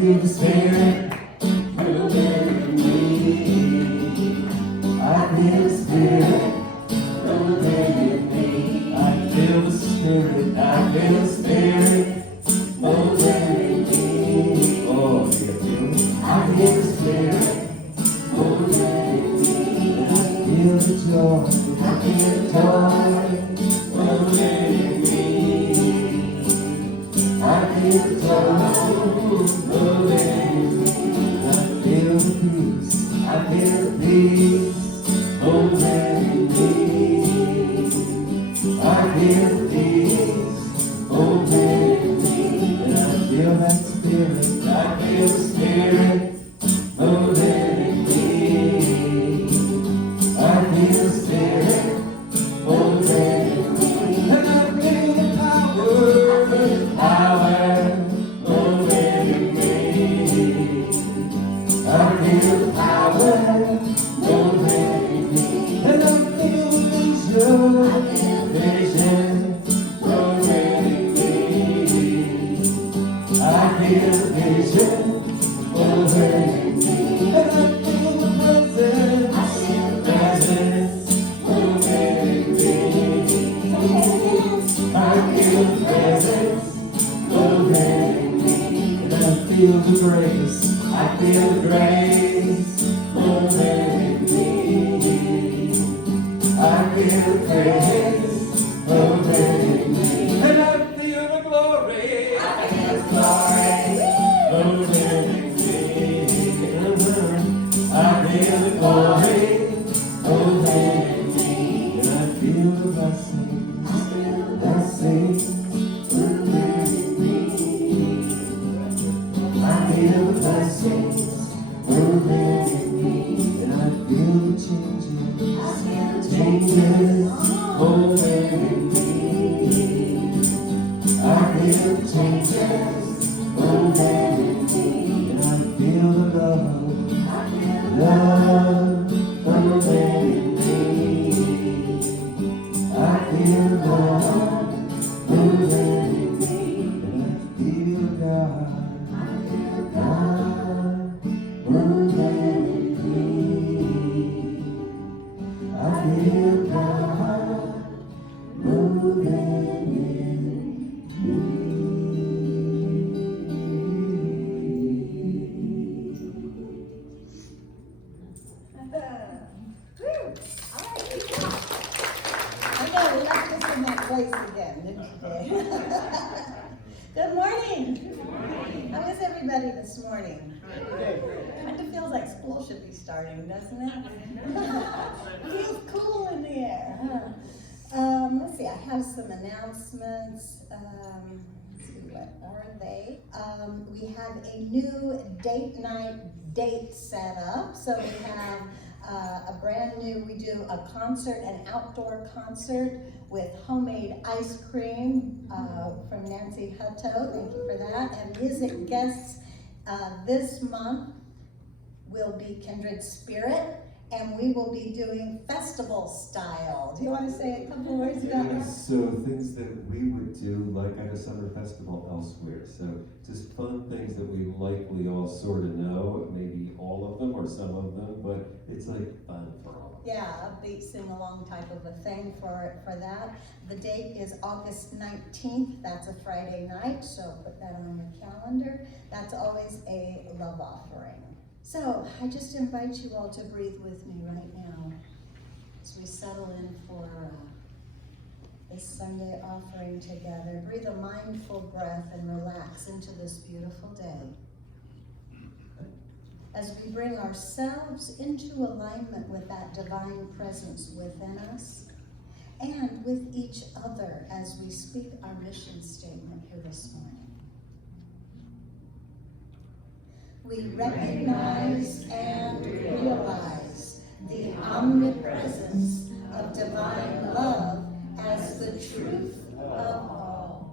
feel the Spirit moving in me. I feel the Spirit moving in me. I feel the Spirit, I feel the Spirit moving in me. Oh, do you feel it? I feel the Spirit moving in me. I feel the joy, I feel the joy moving in me. I feel the joy moving in me. I feel the peace, I feel the peace moving in me. I feel the peace moving in me. And I feel that Spirit, I feel the Spirit moving in me. I feel the Spirit moving in me. And I feel the power moving in me. I feel the power moving in me. And I feel the vision moving in me. I feel the vision moving in me. And I feel the presence moving in me. I feel the presence moving in me. And I feel the grace, I feel the grace moving in me. I feel the grace moving in me. And I feel the glory, I feel the glory moving in me. I feel the glory moving in me. And I feel the blessings, blessings moving in me. I feel the blessings moving in me. And I feel the changes, changes moving in me. I feel the changes moving in me. And I feel the love, love moving in me. I feel love moving in me. And I feel God, God moving in me. I feel God moving in me. I know, we left this in that place again, didn't we? Good morning. Good morning. How is everybody this morning? Kind of feels like school should be starting, doesn't it? Feels cool in the air. Let's see, I have some announcements. Let's see, what are they? We have a new date night date set up. So we have a brand new, we do a concert, an outdoor concert with homemade ice cream from Nancy Hutto. Thank you for that. And music guests this month will be Kindred Spirit, and we will be doing festival style. Do you want to say a couple words about that? So things that we would do like at a summer festival elsewhere. So just fun things that we likely all sort of know, maybe all of them or some of them, but it's like fun for all. Yeah, upbeat sing-along type of a thing for that. The date is August 19th. That's a Friday night, so put that on your calendar. That's always a love offering. So I just invite you all to breathe with me right now as we settle in for this Sunday offering together. Breathe a mindful breath and relax into this beautiful day. As we bring ourselves into alignment with that divine presence within us and with each other as we speak our mission statement here this morning. We recognize and realize the omnipresence of divine love as the truth of all.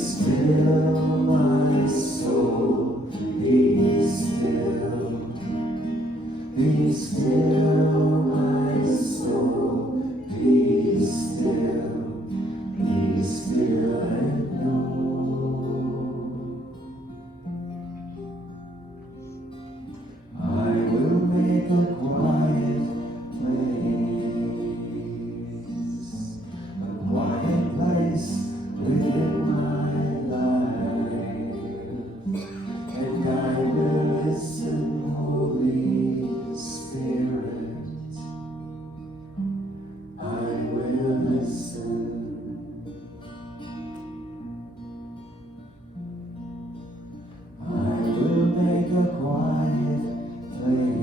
still, my soul, be still. Be still, my soul, be still. Be still and know. I will make a quiet place within my life, and I will listen, Holy Spirit. I will listen. I will make a quiet place.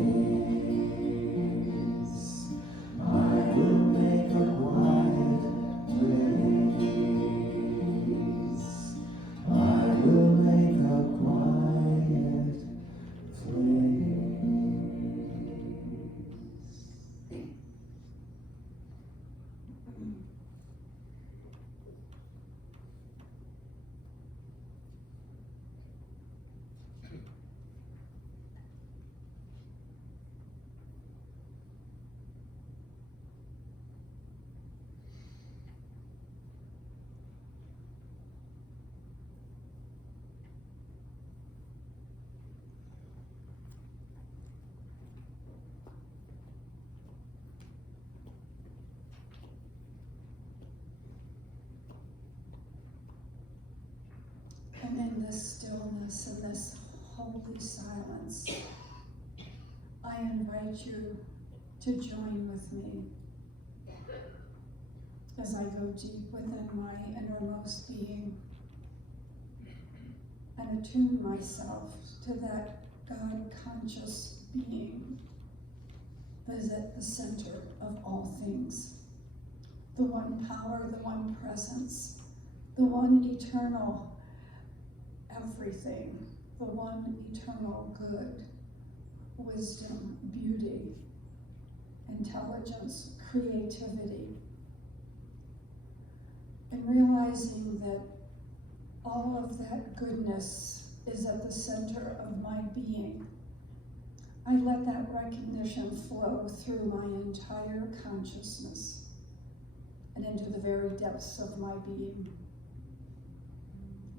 I will make a quiet place. I will make a quiet place. And in this stillness and this holy silence, I invite you to join with me as I go deep within my innermost being and attune myself to that God-conscious being that is at the center of all things. The one power, the one presence, the one eternal everything, the one eternal good, wisdom, beauty, intelligence, creativity. And realizing that all of that goodness is at the center of my being, I let that recognition flow through my entire consciousness and into the very depths of my being.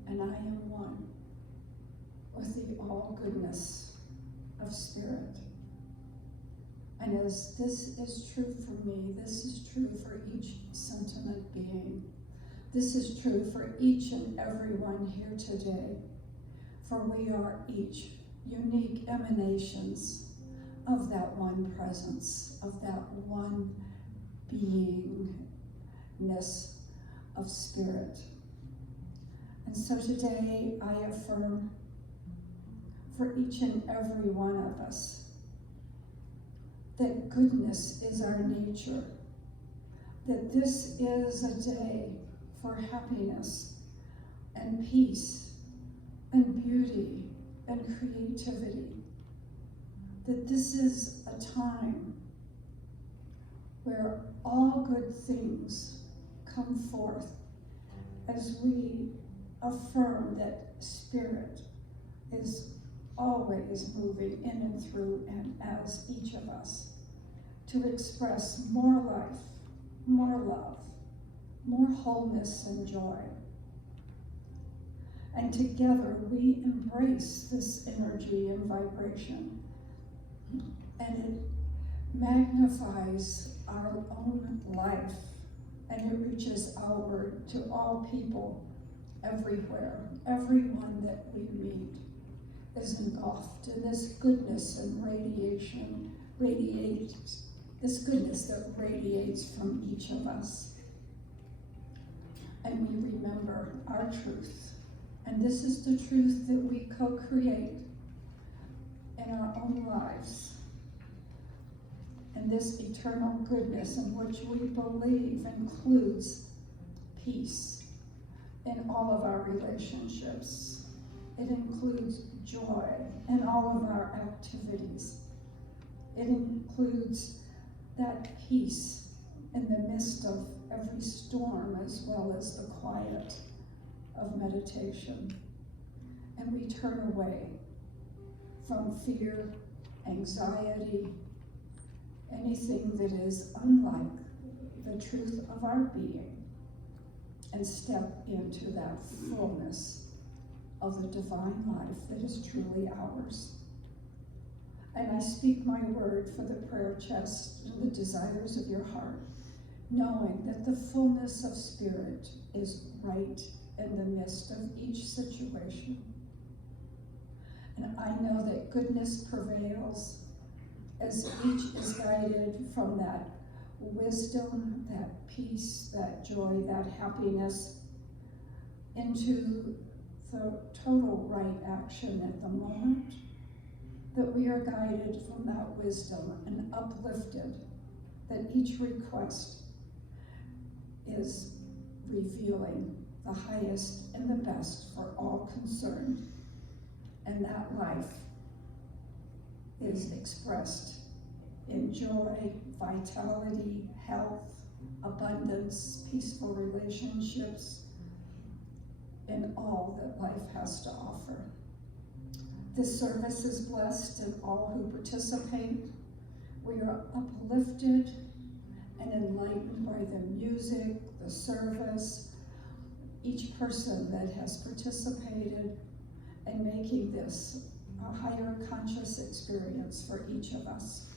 And I am one with the all goodness of spirit. And as this is true for me, this is true for each sentient being. This is true for each and every one here today, for we are each unique emanations of that one presence, of that one beingness of spirit. And so today I affirm for each and every one of us that goodness is our nature, that this is a day for happiness and peace and beauty and creativity, that this is a time where all good things come forth as we affirm that spirit is always moving in and through and as each of us to express more life, more love, more wholeness and joy. And together we embrace this energy and vibration, and it magnifies our own life, and it reaches outward to all people everywhere. Everyone that we meet is engulfed in this goodness and this goodness that radiates from each of us. And we remember our truth. And this is the truth that we co-create in our own lives. And this eternal goodness in which we believe includes peace in all of our relationships. It includes joy in all of our activities. It includes that peace in the midst of every storm, as well as the quiet of meditation, and we turn away from fear, anxiety, anything that is unlike the truth of our being, and step into that fullness of the divine life that is truly ours. And I speak my word for the prayer chest and the desires of your heart, knowing that the fullness of spirit is right in the midst of each situation. And I know that goodness prevails as each is guided from that wisdom, that peace, that joy, that happiness into the total right action at the moment, that we are guided from that wisdom and uplifted, that each request is revealing the highest and the best for all concerned, and that life is expressed in joy, vitality, health, abundance, peaceful relationships, and all that life has to offer. This service is blessed, and all who participate, we are uplifted and enlightened by the music, the service, each person that has participated, and making this a higher conscious experience for each of us.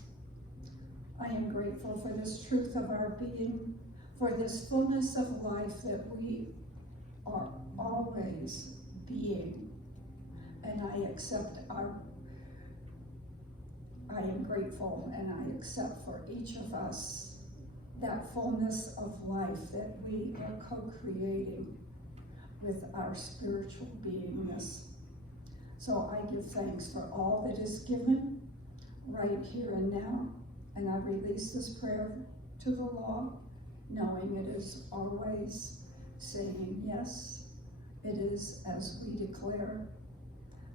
I am grateful for this truth of our being, for this fullness of life that we are always being. And I am grateful, and I accept for each of us that fullness of life that we are co-creating with our spiritual beingness. So I give thanks for all that is given right here and now, and I release this prayer to the law, knowing it is always saying yes, it is as we declare.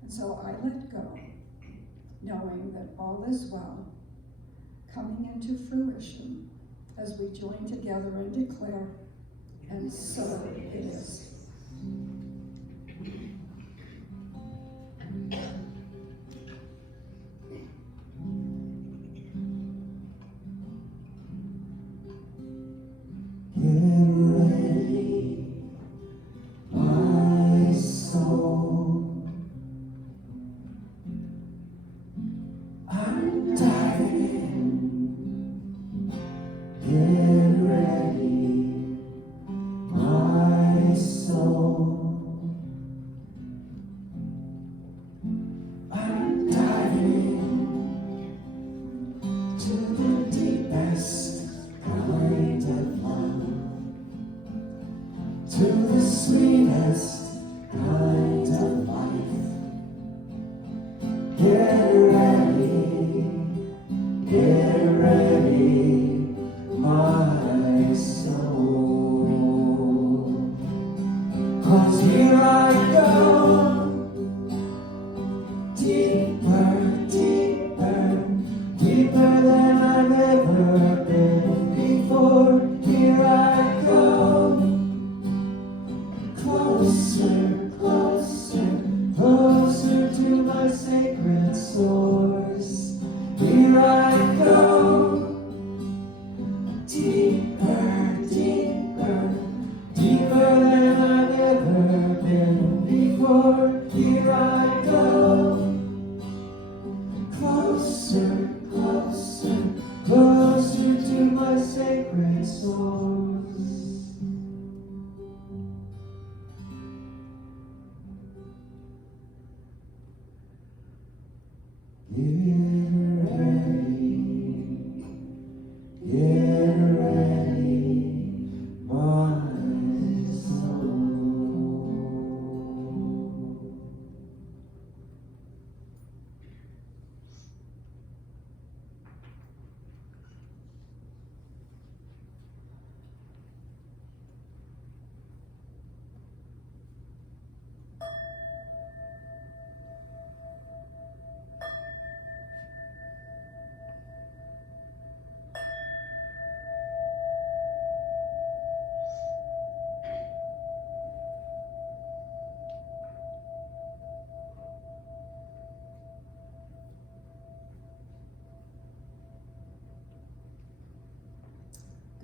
And so I let go, knowing that all is well, coming into fruition as we join together and declare, and so it is.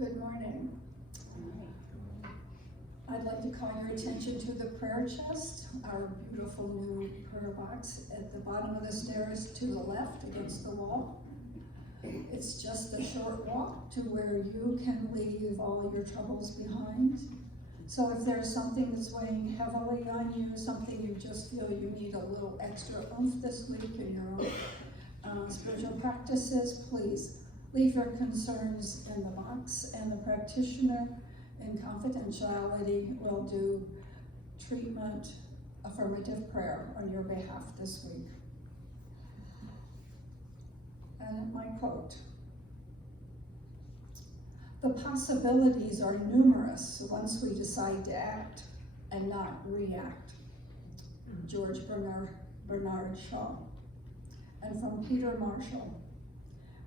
Good morning. I'd like to call your attention to the prayer chest, our beautiful new prayer box at the bottom of the stairs to the left against the wall. It's just a short walk to where you can leave all your troubles behind. So if there's something that's weighing heavily on you, something you just feel you need a little extra oomph this week in your own spiritual practices, please leave your concerns in the box, and the practitioner in confidentiality will do treatment, affirmative prayer on your behalf this week. And my quote: "The possibilities are numerous once we decide to act and not react." George Bernard Shaw. And from Peter Marshall: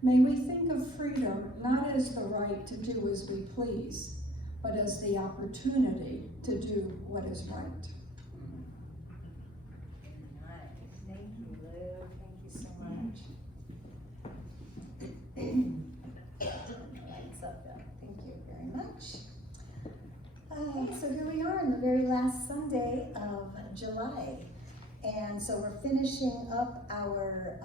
"May we think of freedom not as the right to do as we please, but as the opportunity to do what is right." Nice. Thank you, Lou. Thank you so much. Lights up there. Thank you very much. So here we are on the very last Sunday of July. And so we're finishing up our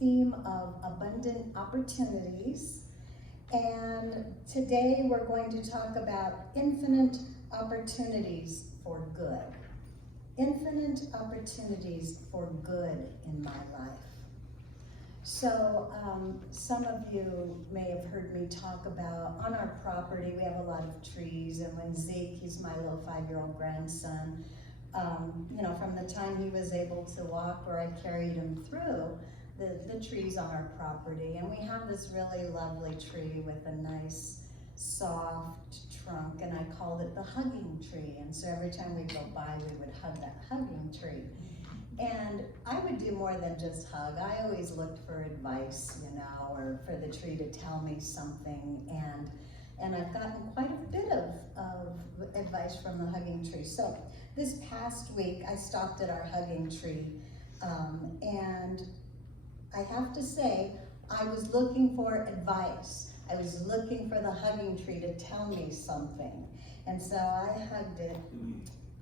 theme of abundant opportunities. And today we're going to talk about infinite opportunities for good. Infinite opportunities for good in my life. So some of you may have heard me talk about, on our property, we have a lot of trees, and when Zeke, he's my little 5-year-old grandson, from the time he was able to walk, where I carried him through the trees on our property, and we have this really lovely tree with a nice soft trunk, and I called it the hugging tree. And so every time we go by, we would hug that hugging tree. And I would do more than just hug. I always looked for advice, or for the tree to tell me something. And I've gotten quite a bit of advice from the hugging tree. So this past week, I stopped at our hugging tree, and I have to say, I was looking for advice. I was looking for the hugging tree to tell me something. And so I hugged it,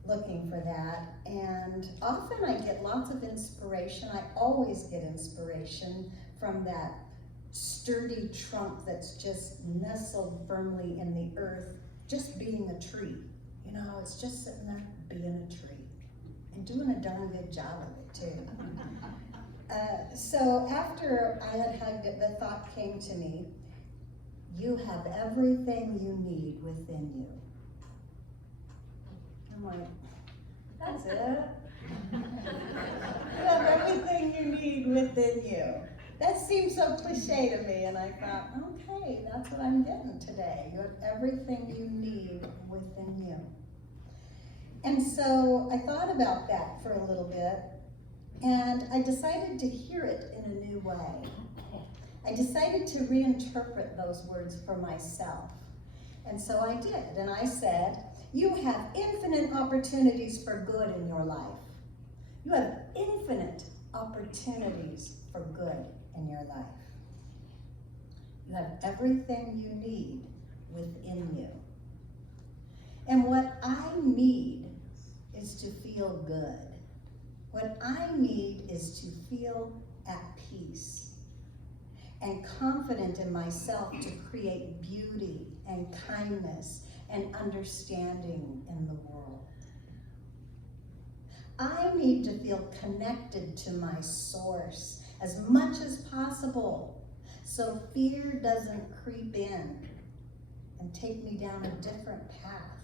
looking for that. And often I get lots of inspiration. I always get inspiration from that sturdy trunk that's just nestled firmly in the earth, just being a tree. It's just sitting there being a tree and doing a darn good job of it too. So after I had hugged it, the thought came to me: you have everything you need within you. I'm like, that's it? You have everything you need within you. That seems so cliche to me, and I thought, okay, that's what I'm getting today. You have everything you need within you. And so I thought about that for a little bit, and I decided to hear it in a new way. I decided to reinterpret those words for myself. And so I did, and I said, you have infinite opportunities for good in your life. You have infinite opportunities for good in your life. You have everything you need within you. And what I need is to feel good. What I need is to feel at peace and confident in myself to create beauty and kindness and understanding in the world. I need to feel connected to my source as much as possible, so fear doesn't creep in and take me down a different path,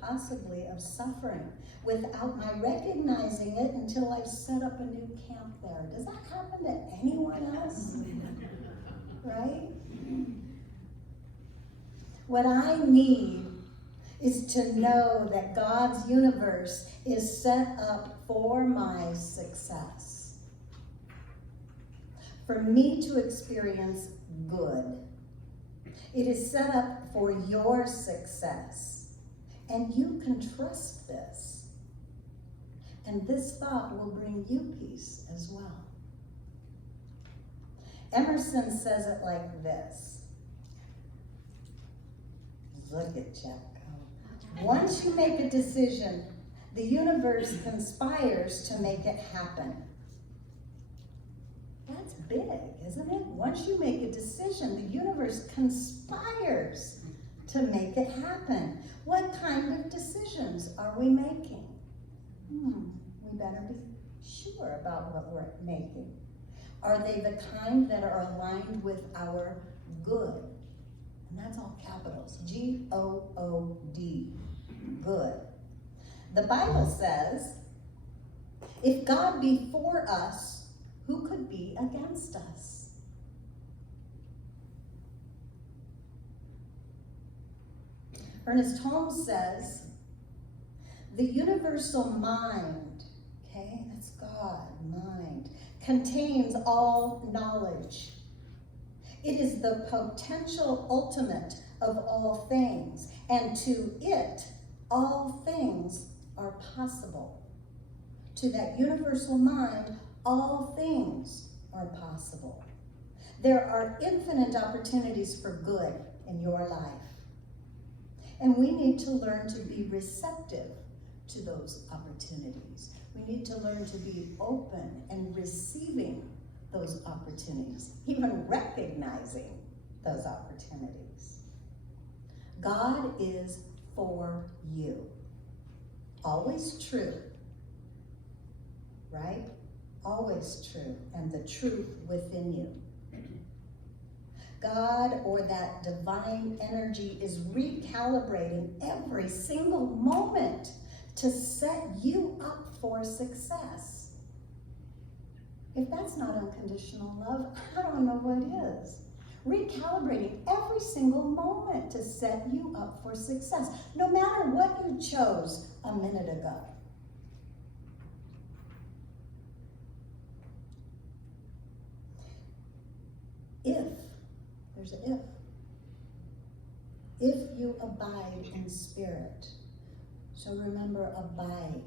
possibly of suffering, without my recognizing it until I've set up a new camp there. Does that happen to anyone else? Right? What I need is to know that God's universe is set up for my success. For me to experience good. It is set up for your success. And you can trust this. And this thought will bring you peace as well. . Emerson says it like this: Look at Jeff go. Once you make a decision, the universe conspires to make it happen. That's big, isn't it? Once you make a decision, the universe conspires to make it happen. What kind of decisions are we making? We better be sure about what we're making. Are they the kind that are aligned with our good? And that's all capitals, G-O-O-D, good. The Bible says, if God be for us, who could be against us? Ernest Holmes says, the universal mind, okay, that's God, mind, contains all knowledge. It is the potential ultimate of all things, and to it, all things are possible. To that universal mind, all things are possible. There are infinite opportunities for good in your life. And we need to learn to be receptive to those opportunities. We need to learn to be open and receiving those opportunities, even recognizing those opportunities. God is for you. Always true, right? Always true, and the truth within you. God, or that divine energy, is recalibrating every single moment to set you up for success. If that's not unconditional love, I don't know what is. Recalibrating every single moment to set you up for success, no matter what you chose a minute ago. There's an if you abide in spirit. So remember, abide.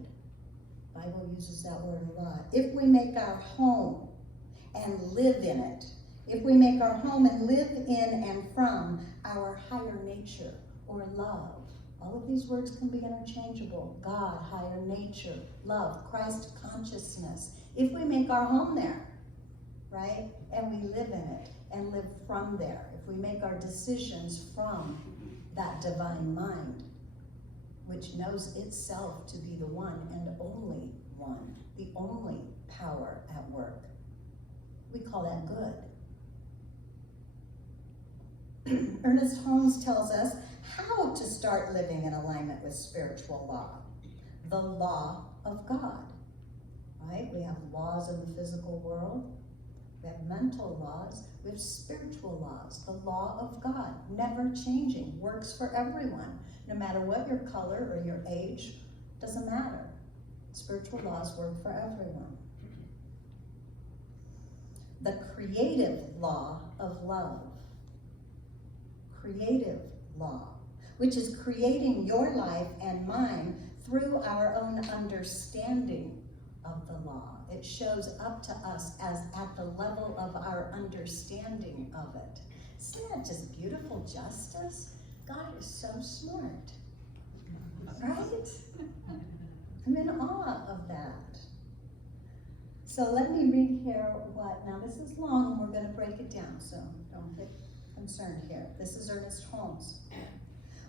The Bible uses that word a lot. If we make our home and live in it, if we make our home and live in and from our higher nature or love, all of these words can be interchangeable. God, higher nature, love, Christ consciousness. If we make our home there, right, and we live in it and live from there, if we make our decisions from that divine mind, which knows itself to be the one and only one, the only power at work, we call that good. Ernest Holmes tells us how to start living in alignment with spiritual law. The law of God, right? We have laws in the physical world. We have mental laws. We have spiritual laws. The law of God, never changing, works for everyone. No matter what your color or your age, doesn't matter. Spiritual laws work for everyone. The creative law of love. Creative law, which is creating your life and mine through our own understanding of the law. It shows up to us as at the level of our understanding of it. Isn't that just beautiful justice? God is so smart, right? I'm in awe of that. So let me read here now this is long and we're going to break it down, so don't get concerned here. This is Ernest Holmes.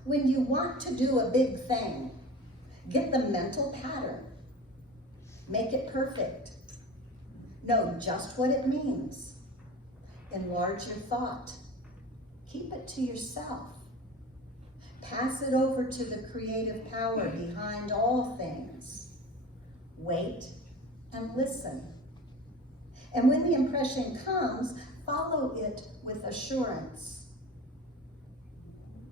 When you want to do a big thing, get the mental pattern. Make it perfect. Know just what it means. Enlarge your thought. Keep it to yourself. Pass it over to the creative power behind all things. Wait and listen. And when the impression comes, follow it with assurance.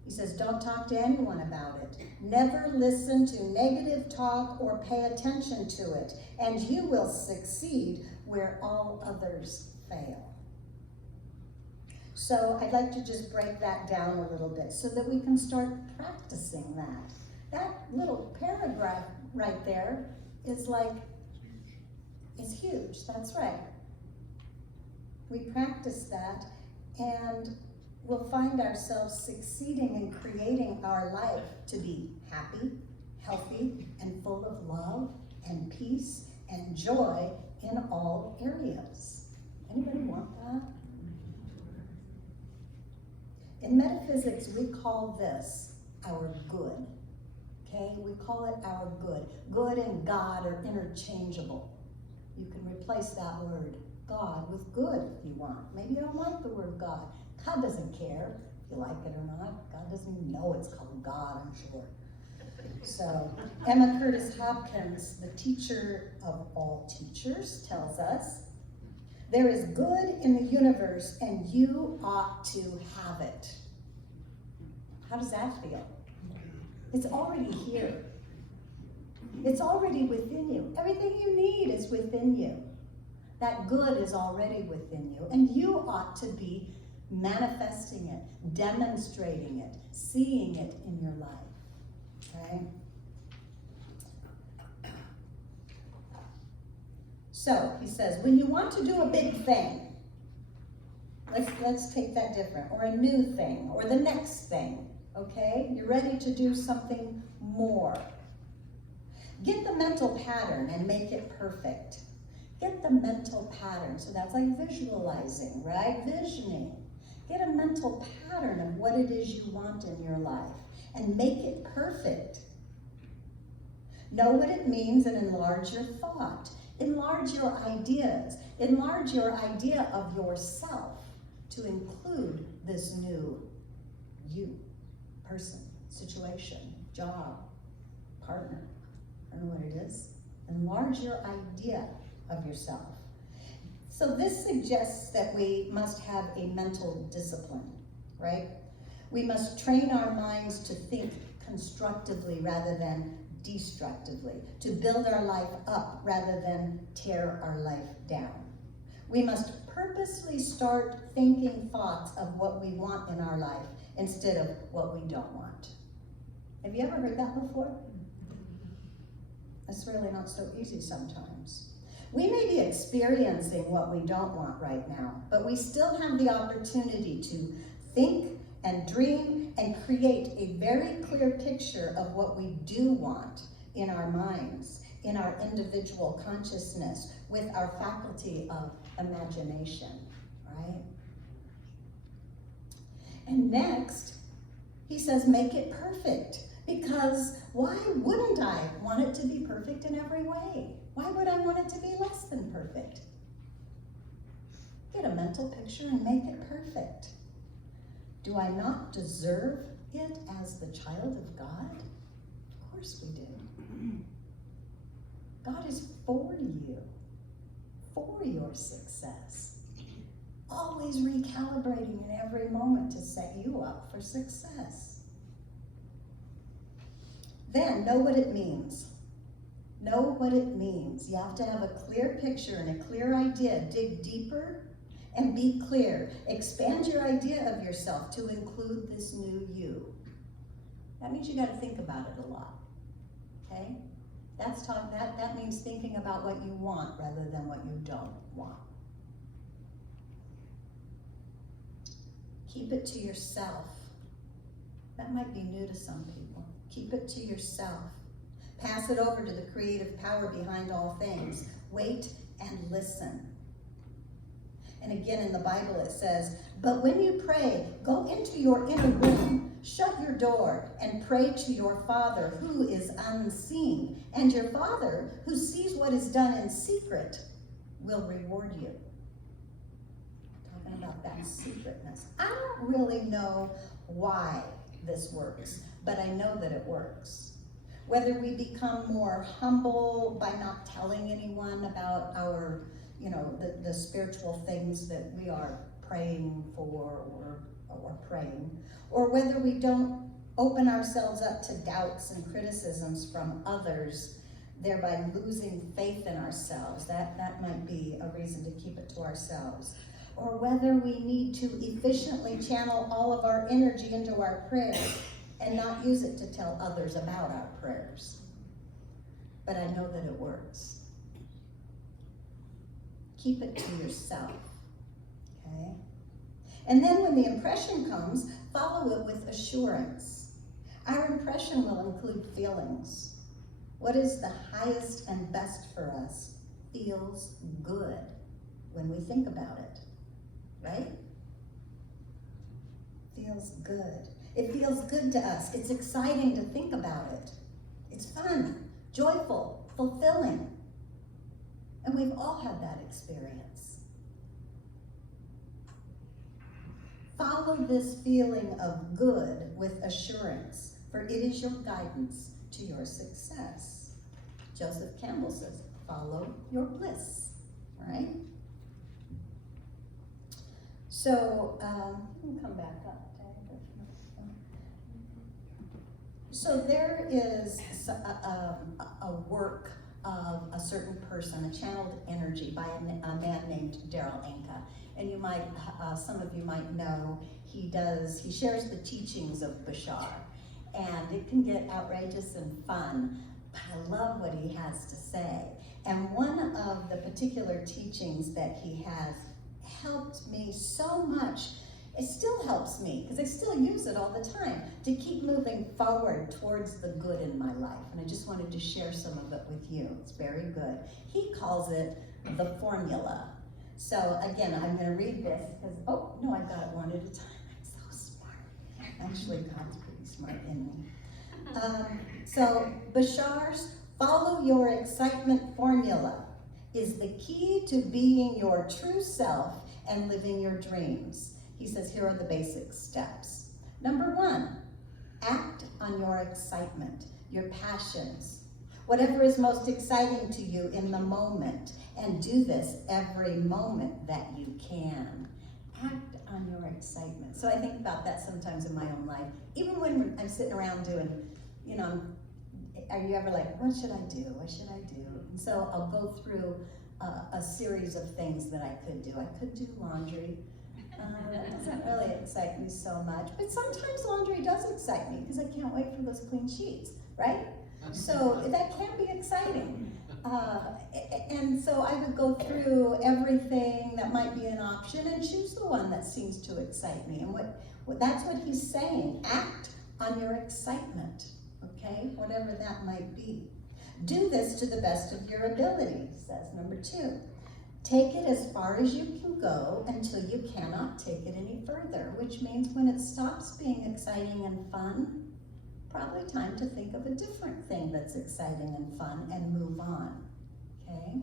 He says, don't talk to anyone about it. Never listen to negative talk or pay attention to it, and you will succeed where all others fail. So I'd like to just break that down a little bit so that we can start practicing that. That little paragraph right there is it's huge, that's right. We practice that, and we'll find ourselves succeeding in creating our life to be happy, healthy, and full of love and peace and joy in all areas. Anybody want that? In metaphysics, we call this our good. Okay? We call it our good. Good and God are interchangeable. You can replace that word God with good if you want. Maybe you don't like the word God. God doesn't care if you like it or not. God doesn't even know it's called God, I'm sure. So, Emma Curtis Hopkins, the teacher of all teachers, tells us, there is good in the universe and you ought to have it. How does that feel? It's already here. It's already within you. Everything you need is within you. That good is already within you, and you ought to be manifesting it, demonstrating it, seeing it in your life. Okay? So, he says, when you want to do a big thing, let's take that different, or a new thing, or the next thing, okay? You're ready to do something more. Get the mental pattern and make it perfect. Get the mental pattern. So that's like visualizing, right? Visioning. Get a mental pattern of what it is you want in your life and make it perfect. Know what it means and enlarge your thought. Enlarge your ideas. Enlarge your idea of yourself to include this new you, person, situation, job, partner. I don't know what it is. Enlarge your idea of yourself. So this suggests that we must have a mental discipline, right? We must train our minds to think constructively rather than destructively, to build our life up rather than tear our life down. We must purposely start thinking thoughts of what we want in our life instead of what we don't want. Have you ever heard that before? That's really not so easy sometimes. We may be experiencing what we don't want right now, but we still have the opportunity to think and dream and create a very clear picture of what we do want in our minds, in our individual consciousness, with our faculty of imagination, right? And next, he says, make it perfect. Because why wouldn't I want it to be perfect in every way? Why would I want it to be less than perfect? Get a mental picture and make it perfect. Do I not deserve it as the child of God? Of course we do. God is for you, for your success. Always recalibrating in every moment to set you up for success. Then know what it means. Know what it means. You have to have a clear picture and a clear idea. Dig deeper and be clear. Expand your idea of yourself to include this new you. That means you got to think about it a lot. Okay? That means thinking about what you want rather than what you don't want. Keep it to yourself. That might be new to some people. Keep it to yourself. Pass it over to the creative power behind all things. Wait and listen. And again in the Bible it says, but when you pray, go into your inner room, shut your door, and pray to your Father who is unseen. And your Father, who sees what is done in secret, will reward you. Talking about that secretness. I don't really know why this works, but I know that it works. Whether we become more humble by not telling anyone about our, the spiritual things that we are praying for or praying, or whether we don't open ourselves up to doubts and criticisms from others, thereby losing faith in ourselves. That might be a reason to keep it to ourselves. Or whether we need to efficiently channel all of our energy into our prayers and not use it to tell others about our prayers. But I know that it works. Keep it to yourself, okay? And then when the impression comes, follow it with assurance. Our impression will include feelings. What is the highest and best for us feels good when we think about it, right? Feels good. It feels good to us. It's exciting to think about it. It's fun, joyful, fulfilling. And we've all had that experience. Follow this feeling of good with assurance, for it is your guidance to your success. Joseph Campbell says, follow your bliss, right? So, you can come back up. So there is a work of a certain person, a channeled energy by a man named Daryl Anka. And you might, some of you might know, he shares the teachings of Bashar. And it can get outrageous and fun, but I love what he has to say. And one of the particular teachings that he has helped me so much, it still helps me, because I still use it all the time, to keep moving forward towards the good in my life. And I just wanted to share some of it with you. It's very good. He calls it the formula. So again, I'm going to read this, because, oh, no, I've got it one at a time. I'm so smart. Actually, God's pretty smart in me. So Bashar's follow your excitement formula is the key to being your true self and living your dreams. He says, here are the basic steps. Number 1, act on your excitement, your passions, whatever is most exciting to you in the moment, and do this every moment that you can. Act on your excitement. So I think about that sometimes in my own life, even when I'm sitting around doing, are you ever like, what should I do? What should I do? And so I'll go through a series of things that I could do. I could do laundry. That doesn't really excite me so much, but sometimes laundry does excite me because I can't wait for those clean sheets, right? So that can be exciting. And so I would go through everything that might be an option and choose the one that seems to excite me. And that's what he's saying. Act on your excitement, okay? Whatever that might be. Do this to the best of your ability, says number 2. Take it as far as you can go until you cannot take it any further, which means when it stops being exciting and fun, probably time to think of a different thing that's exciting and fun and move on, okay?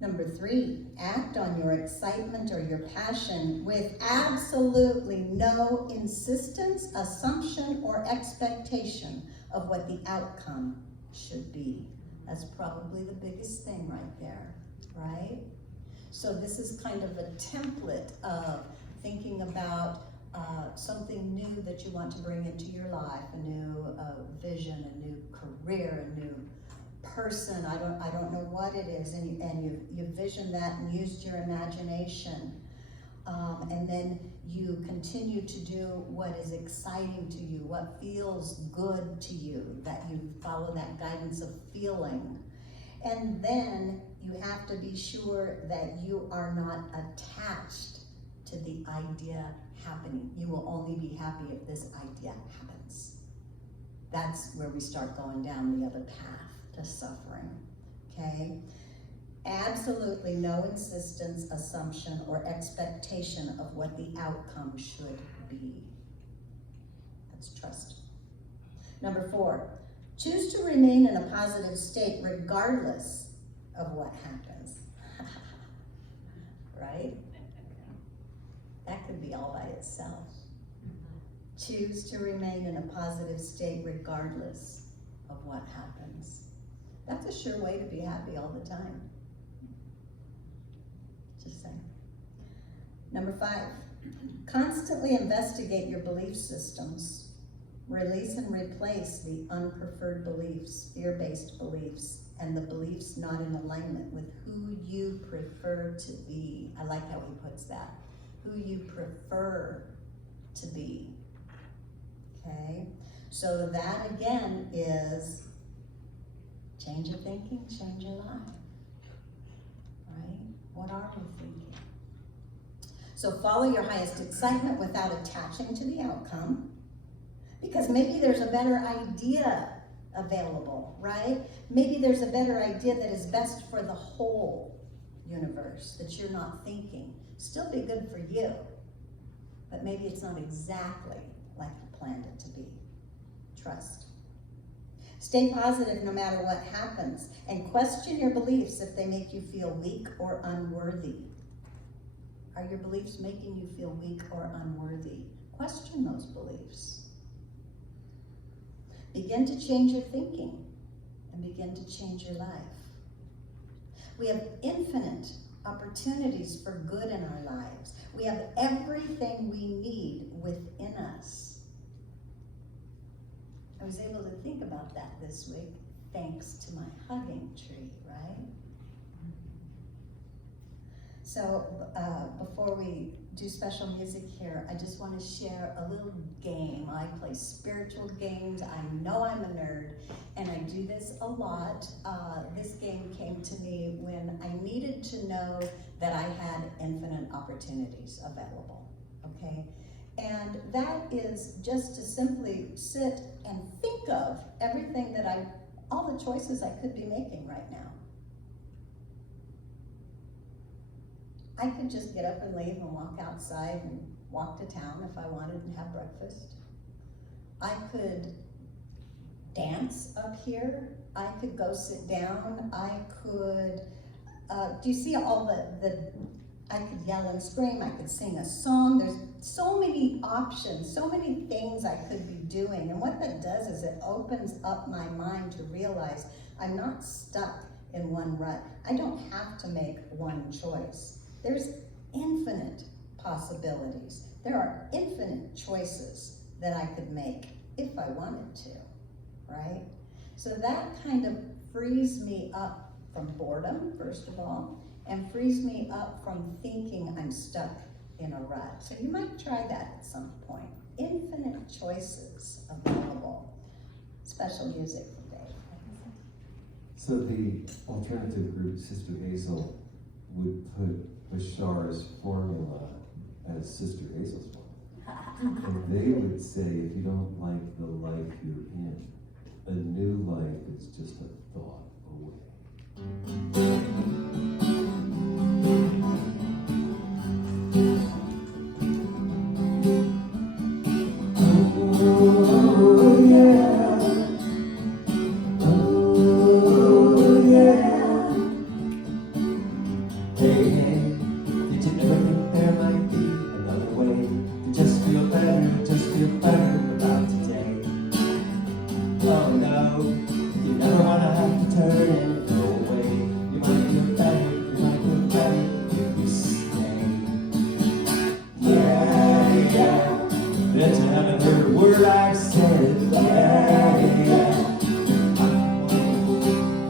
Number 3, act on your excitement or your passion with absolutely no insistence, assumption, or expectation of what the outcome should be. That's probably the biggest thing right there, right? So this is kind of a template of thinking about something new that you want to bring into your life, a new vision, a new career, a new person. I don't know what it is, and you vision that and used your imagination, and then you continue to do what is exciting to you, what feels good to you, that you follow that guidance of feeling. And then you have to be sure that you are not attached to the idea happening. You will only be happy if this idea happens. That's where we start going down the other path to suffering, okay? Absolutely no insistence, assumption, or expectation of what the outcome should be. That's trust. Number 4, choose to remain in a positive state regardless of what happens. Right? That could be all by itself. Choose to remain in a positive state regardless of what happens. That's a sure way to be happy all the time. Just saying. Number 5, constantly investigate your belief systems. Release and replace the unpreferred beliefs, fear-based beliefs, and the beliefs not in alignment with who you prefer to be. I like how he puts that. Who you prefer to be. Okay? So that again is change your thinking, change your life. Right? What are we thinking? So follow your highest excitement without attaching to the outcome, because maybe there's a better idea available, right? Maybe there's a better idea that is best for the whole universe that you're not thinking. Still be good for you, but maybe it's not exactly like you planned it to be. Trust. Stay positive no matter what happens, and question your beliefs if they make you feel weak or unworthy. Are your beliefs making you feel weak or unworthy? Question those beliefs. Begin to change your thinking and begin to change your life. We have infinite opportunities for good in our lives. We have everything we need within us. I was able to think about that this week thanks to my hugging tree, right? So before we do special music here, I just want to share a little game. I play spiritual games. I know I'm a nerd, and I do this a lot. This game came to me when I needed to know that I had infinite opportunities available, okay? And that is just to simply sit and think of everything that all the choices I could be making right now. I could just get up and leave and walk outside and walk to town if I wanted and have breakfast. I could dance up here. I could go sit down. I could, do you see all I could yell and scream. I could sing a song. There's so many options, so many things I could be doing. And what that does is it opens up my mind to realize I'm not stuck in one rut. I don't have to make one choice. There's infinite possibilities. There are infinite choices that I could make if I wanted to, right? So that kind of frees me up from boredom, first of all, and frees me up from thinking I'm stuck in a rut. So you might try that at some point. Infinite choices available. Special music for Dave. So the alternative group, Sister Hazel, would put Bashar's formula as Sister Hazel's formula. And they would say, if you don't like the life you're in, a new life is just a thought away. Oh, yeah. Oh, yeah. Hey, hey, did you ever think there might be another way to just feel better about today? Oh no, you never want to have to turn and go away. You might feel better if you stay. Yeah, bet you haven't heard a word I've said. Yeah,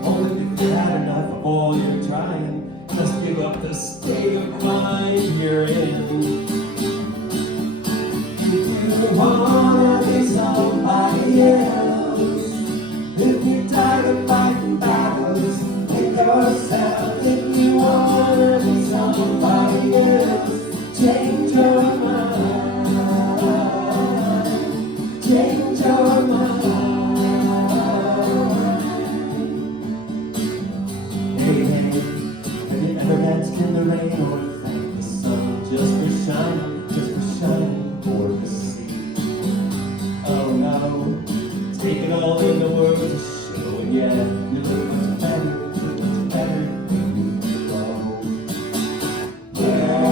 only if you had enough of all you're trying. Just give up the state of mind you're in. If you wanna be somebody else, if you're tired of fighting battles with yourself, if you wanna be somebody else, change your mind, change your mind. Hey, hey, have you ever danced in the rain or thanked the sun just for shining for the sea? Oh no, take it all in the world to show, and yeah, you look much better when you go. Yeah,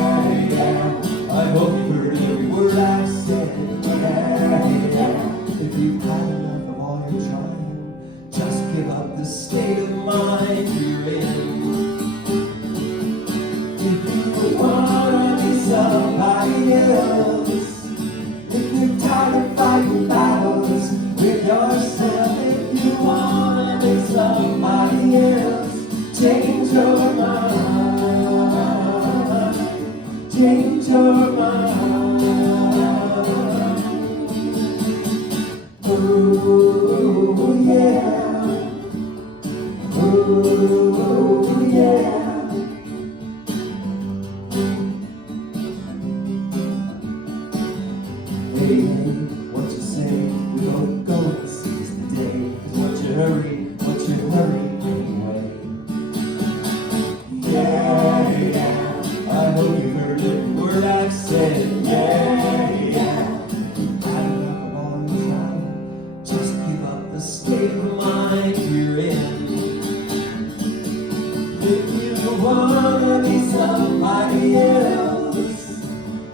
I hope you heard every word I said. Yeah, if you've had enough of all you're trying, just give up the state of mind you're in. If you wanna be somebody else, if you're tired of fighting battles with yourself, if you wanna be somebody else, change your mind, change your mind. Ooh, yeah. Ooh, yeah. wanna be somebody else,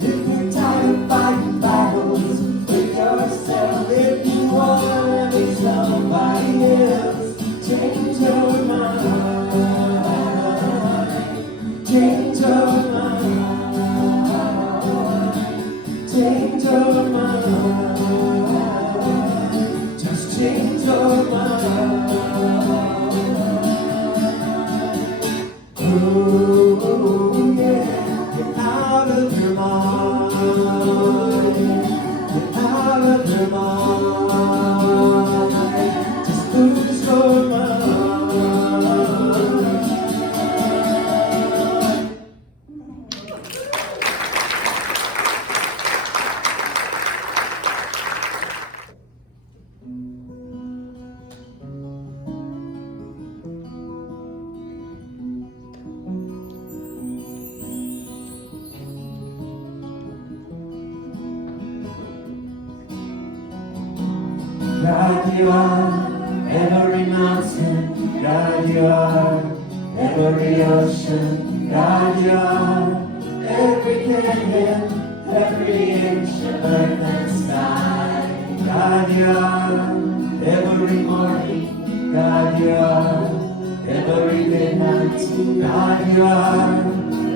if you're tired of fighting battles with yourself, if you wanna be somebody else, change your mind, change your mind, change your mind, just change your mind. Oh, yeah, get out of your mind, get out of your mind, just lose your mind. God, you are every mountain. God, you are every ocean. God, you are every canyon, every inch of earth and sky. God, you are every morning. God, you are every midnight. God, you are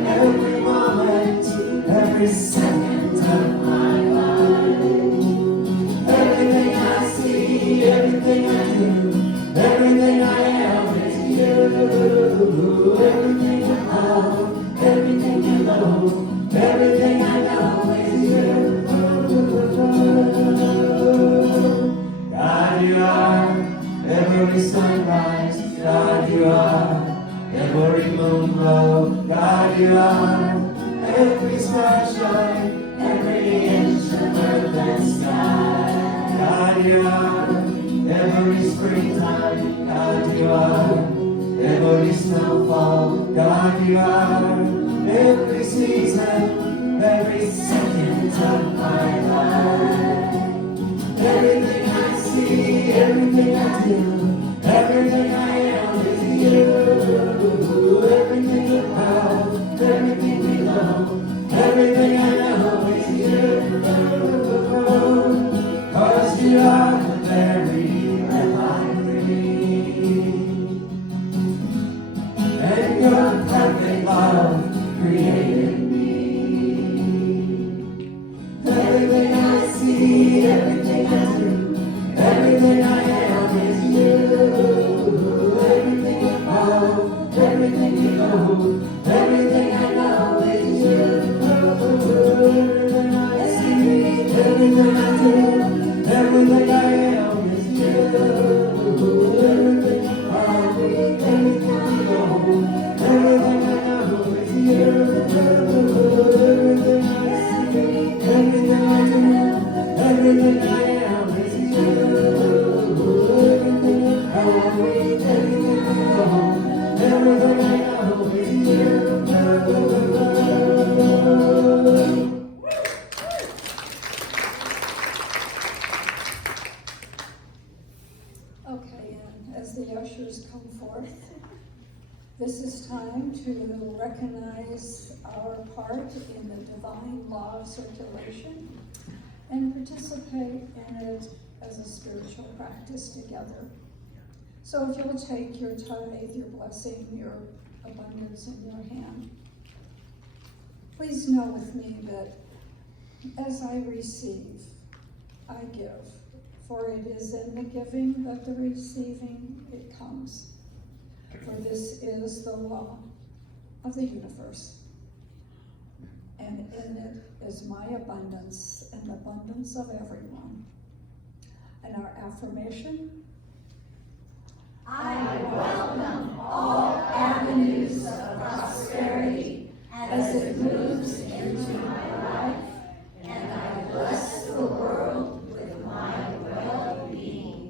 every moment, every second of my life. Everything I see, everything I do, everything I am is you. Everything I love, everything you know, everything I know is you. God, you are every sunrise. God, you are every moon glow. God, you are every starshine, every inch of earth and sky. God, you are every springtime. God, you are every snowfall. God, you are every season, every second of my life. Everything I see, everything I do, everything I am is you. Everything you have, everything we know, everything I know is you. 'Cause you are the very breath I breathe, and your perfect love created me. Everything I see, everything I do, everything I am is you. Everything you have, everything you know, everything I know is you. Everything I see, everything I do, everything I am is you. Everything you have, everything you know, everything I know is you. Everything I see, everything I do, everything I am is you. Everything you have, everything you know, everything I know is you. Okay, and as the ushers come forth, this is time to recognize our part in the divine law of circulation and participate in it as a spiritual practice together. So if you'll take your tithe, your blessing, your abundance in your hand, please know with me that as I receive, I give. For it is in the giving that the receiving it comes. For this is the law of the universe. And in it is my abundance and the abundance of everyone. And our affirmation: I welcome all avenues of prosperity as it moves into my life, and I bless the world with my well-being.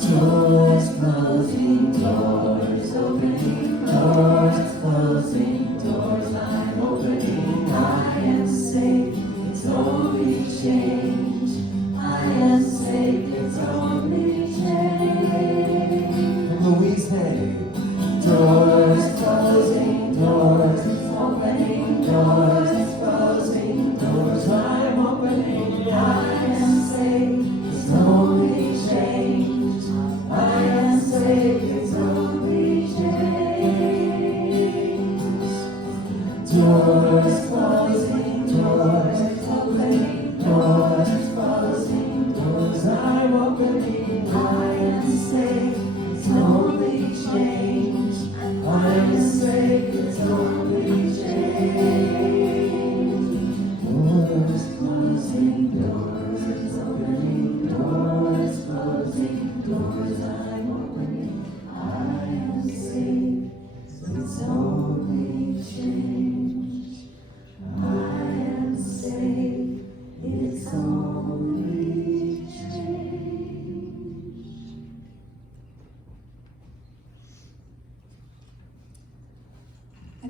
Doors closing, doors opening, doors closing, doors I'm opening. I am safe, it's only change. I am safe, it's only change. Louise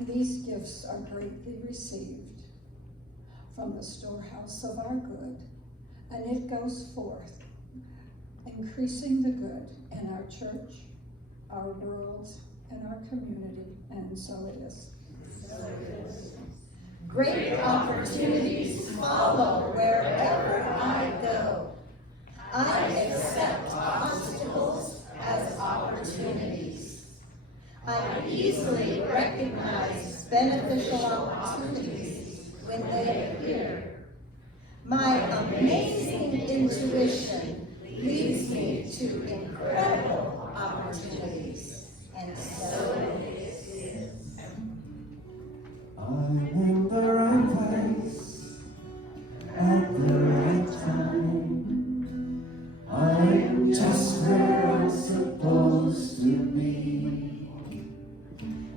These gifts are greatly received from the storehouse of our good, and it goes forth, increasing the good in our church, our world, and our community, and so it is. Great opportunities follow wherever I go. I accept obstacles as opportunities. I easily recognize beneficial opportunities when they appear. My amazing intuition leads me to incredible opportunities. And so it is. I'm in the right place at the right time. I'm just where I'm supposed to be.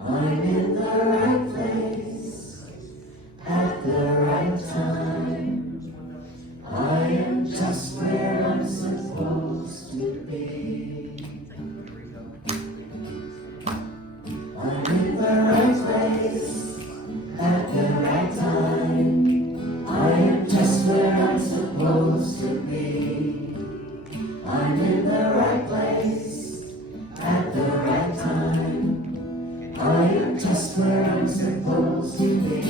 I'm in the right place at the right time. I am just where I'm supposed to be. I'm in the right place at the right time. I am just where I'm supposed to be. I'm in the right place at the right time. I am just where I'm supposed to be.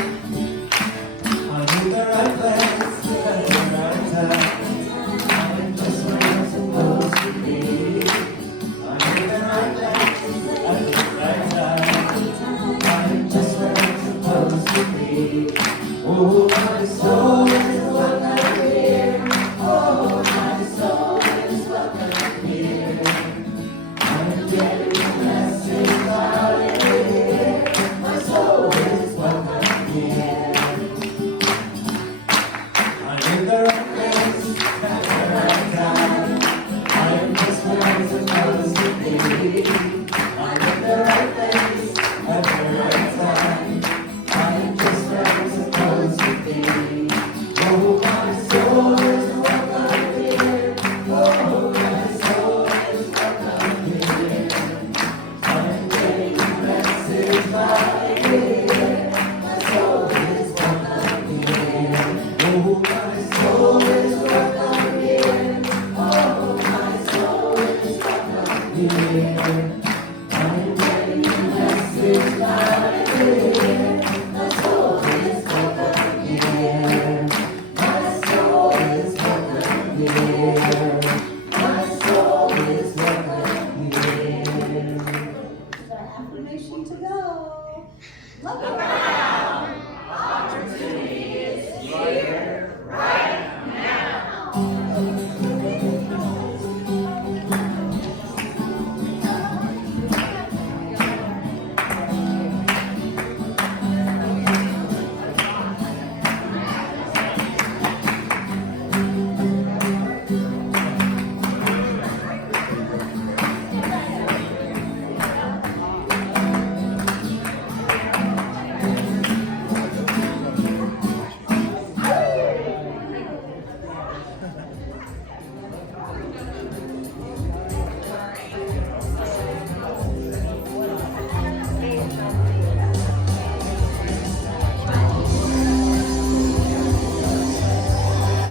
I'm in the right place at the right time. I am just where I'm supposed to be. I'm in the right place at the right time. I'm just where I'm supposed to be. Oh, my soul is welcome here. Oh, my soul is welcome here. I'm getting the message loud and clear. My soul is welcome here. I'm in the right place at the right time. I am just where I'm supposed to be. I'm in the right place at the right time. I am just where I'm supposed to be. Oh, my soul is welcome here. Oh, my soul is welcome here. I'm getting the message loud and clear. My soul is welcome here. Oh, my soul is welcome here. Oh, my soul is welcome here.